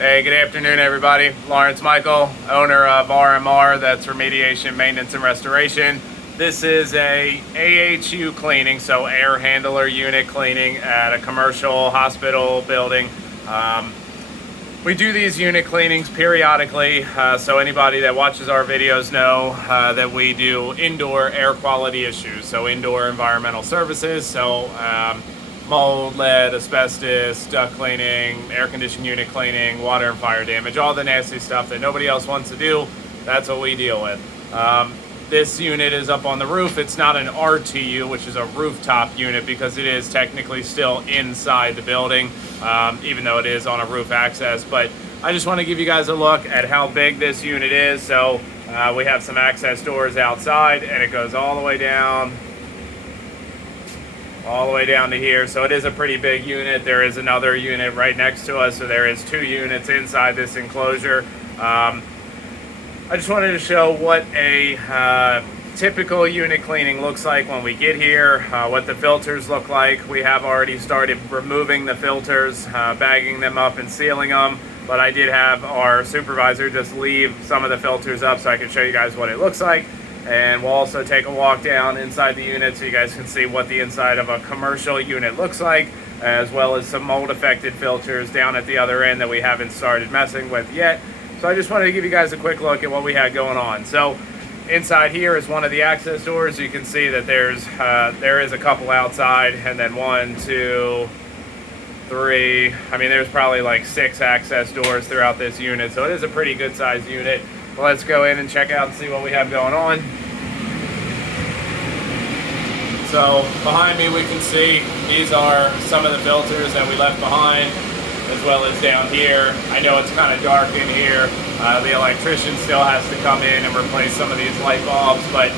Hey, good afternoon, everybody. Lawrence Michael, owner of RMR, that's Remediation, Maintenance, and Restoration. This is a AHU cleaning, so air handler unit cleaning at a commercial hospital building. We do these unit cleanings periodically, so anybody that watches our videos know that we do indoor air quality issues, so indoor environmental services, so mold, lead, asbestos, duct cleaning, air conditioning unit cleaning, water and fire damage, all the nasty stuff that nobody else wants to do. That's what we deal with. This unit is up on the roof. It's not an RTU, which is a rooftop unit, because it is technically still inside the building, even though it is on a roof access. But I just want to give you guys a look at how big this unit is. So we have some access doors outside, and it goes all the way down to here. So it is a pretty big unit. There is another unit right next to us, so there is 2 units inside this enclosure. I just wanted to show what a typical unit cleaning looks like when we get here, what the filters look like. We have already started removing the filters, bagging them up and sealing them, but I did have our supervisor just leave some of the filters up so I can show you guys what it looks like. And we'll also take a walk down inside the unit so you guys can see what the inside of a commercial unit looks like, as well as some mold affected filters down at the other end that we haven't started messing with yet. So I just wanted to give you guys a quick look at what we had going on. So inside here is one of the access doors. You can see that there is a couple outside, and then 1, 2, 3. I mean, there's probably like 6 access doors throughout this unit. So it is a pretty good sized unit. Let's go in and check out and see what we have going on. So behind me we can see these are some of the filters that we left behind, as well as down here. I know it's kind of dark in here. The electrician still has to come in and replace some of these light bulbs, but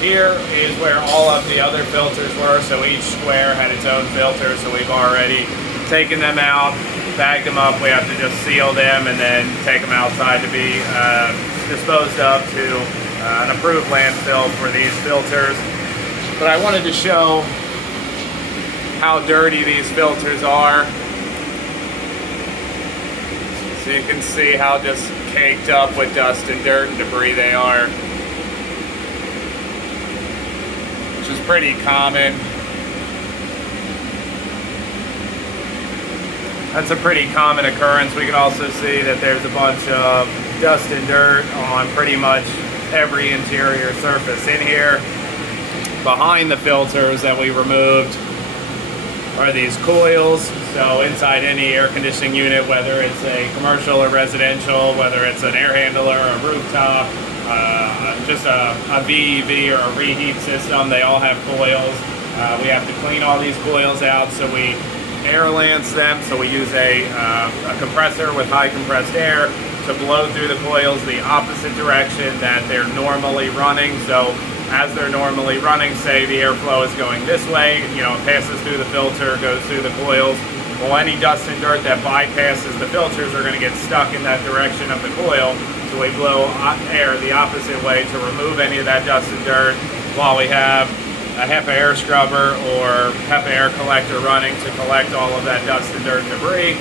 here is where all of the other filters were. So each square had its own filter, so we've already taken them out, bagged them up. We have to just seal them and then take them outside to be disposed of to an approved landfill for these filters. But I wanted to show how dirty these filters are. So you can see how just caked up with dust and dirt and debris they are, which is pretty common. That's a pretty common occurrence. We can also see that there's a bunch of dust and dirt on pretty much every interior surface in here. Behind the filters that we removed are these coils. So inside any air conditioning unit, whether it's a commercial or residential, whether it's an air handler or a rooftop, just a VEV or a reheat system, they all have coils. We have to clean all these coils out, so we air lance them. So we use a compressor with high compressed air to blow through the coils the opposite direction that they're normally running. So as they're normally running, say the airflow is going this way, it passes through the filter, goes through the coils. Well, any dust and dirt that bypasses the filters are going to get stuck in that direction of the coil. So we blow air the opposite way to remove any of that dust and dirt, while we have a HEPA air scrubber or HEPA air collector running to collect all of that dust and dirt and debris.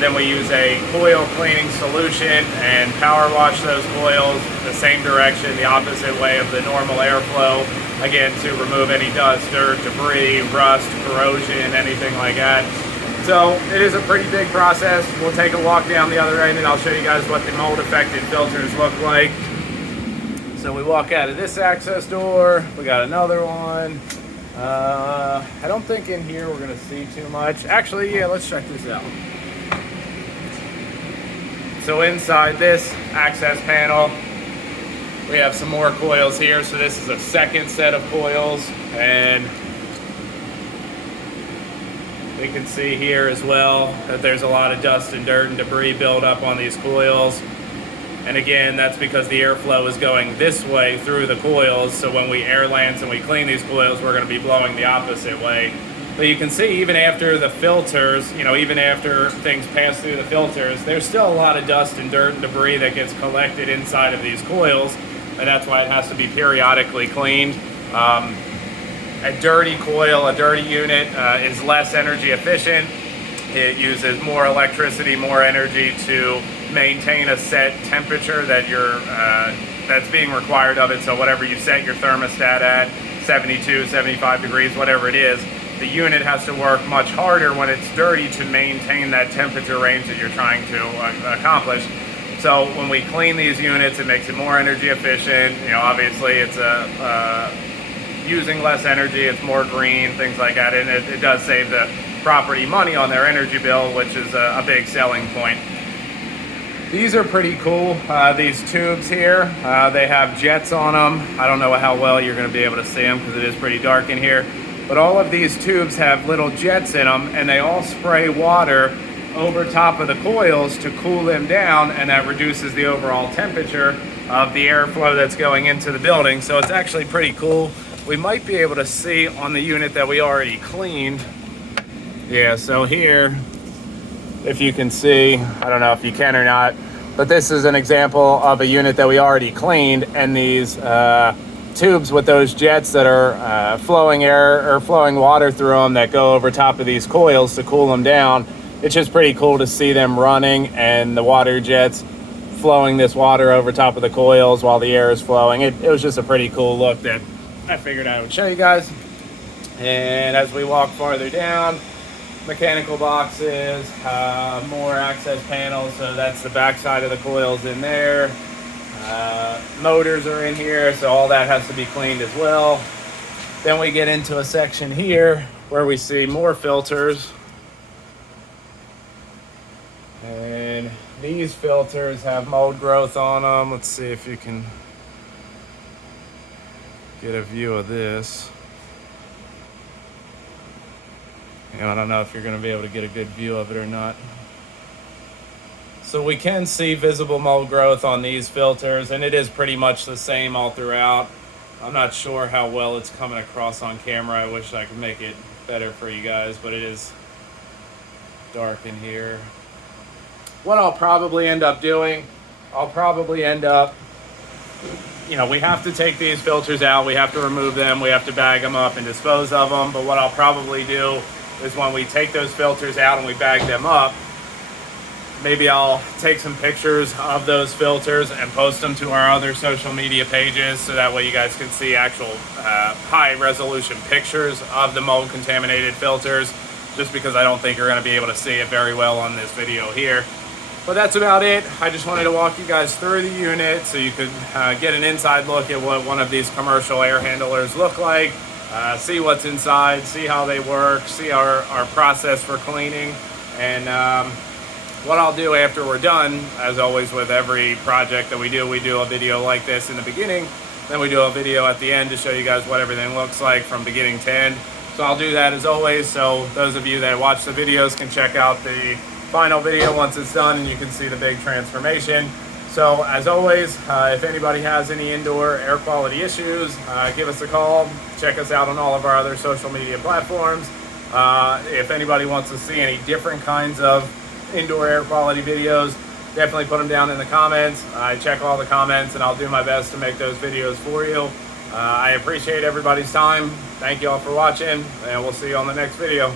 Then we use a coil cleaning solution and power wash those coils the same direction, the opposite way of the normal airflow, again to remove any dust, dirt, debris, rust, corrosion, anything like that. So it is a pretty big process. We'll take a walk down the other end and I'll show you guys what the mold affected filters look like. So we walk out of this access door, we got another one. I don't think in here we're gonna see too much. Actually, yeah, let's check this out. So inside this access panel, we have some more coils here. So this is a second set of coils, and we can see here as well that there's a lot of dust and dirt and debris build up on these coils. And again, that's because the airflow is going this way through the coils. So when we air lance and we clean these coils, we're going to be blowing the opposite way. But you can see even after the filters, even after things pass through the filters, there's still a lot of dust and dirt and debris that gets collected inside of these coils. And that's why it has to be periodically cleaned. A dirty coil, a dirty unit is less energy efficient. It uses more electricity, more energy to maintain a set temperature that that's being required of it. So whatever you set your thermostat at, 72, 75 degrees, whatever it is, the unit has to work much harder when it's dirty to maintain that temperature range that you're trying to accomplish. So when we clean these units, it makes it more energy efficient. You know, obviously it's using less energy, it's more green, things like that, and it does save the property money on their energy bill, which is a big selling point. These are pretty cool, these tubes here. They have jets on them. I don't know how well you're going to be able to see them because it is pretty dark in here. But all of these tubes have little jets in them, and they all spray water over top of the coils to cool them down, and that reduces the overall temperature of the airflow that's going into the building. So it's actually pretty cool. We might be able to see on the unit that we already cleaned. Yeah, so here, if you can see, I don't know if you can or not, but this is an example of a unit that we already cleaned, and these tubes with those jets that are flowing air or flowing water through them that go over top of these coils to cool them down. It's just pretty cool to see them running and the water jets flowing this water over top of the coils while the air is flowing. It was just a pretty cool look that I figured I would show you guys. And as we walk farther down, mechanical boxes, more access panels, so that's the back side of the coils in there. Motors are in here, so all that has to be cleaned as well. Then we get into a section here where we see more filters. And these filters have mold growth on them. Let's see if you can get a view of this. I don't know if you're going to be able to get a good view of it or not. So we can see visible mold growth on these filters, and it is pretty much the same all throughout. I'm not sure how well it's coming across on camera. I wish I could make it better for you guys, but it is dark in here. What I'll probably end up doing, we have to take these filters out, we have to remove them, we have to bag them up and dispose of them. But what I'll probably do is when we take those filters out and we bag them up, maybe I'll take some pictures of those filters and post them to our other social media pages, so that way you guys can see actual high resolution pictures of the mold contaminated filters, just because I don't think you're going to be able to see it very well on this video here. But that's about it. I just wanted to walk you guys through the unit so you could get an inside look at what one of these commercial air handlers look like, see what's inside, see how they work, see our process for cleaning. And what I'll do after we're done, as always with every project that we do a video like this in the beginning, then we do a video at the end to show you guys what everything looks like from beginning to end. So I'll do that as always, so those of you that watch the videos can check out the final video once it's done and you can see the big transformation. So as always, if anybody has any indoor air quality issues, give us a call. Check us out on all of our other social media platforms. If anybody wants to see any different kinds of indoor air quality videos, definitely put them down in the comments. I check all the comments and I'll do my best to make those videos for you. I appreciate everybody's time. Thank you all for watching, and we'll see you on the next video.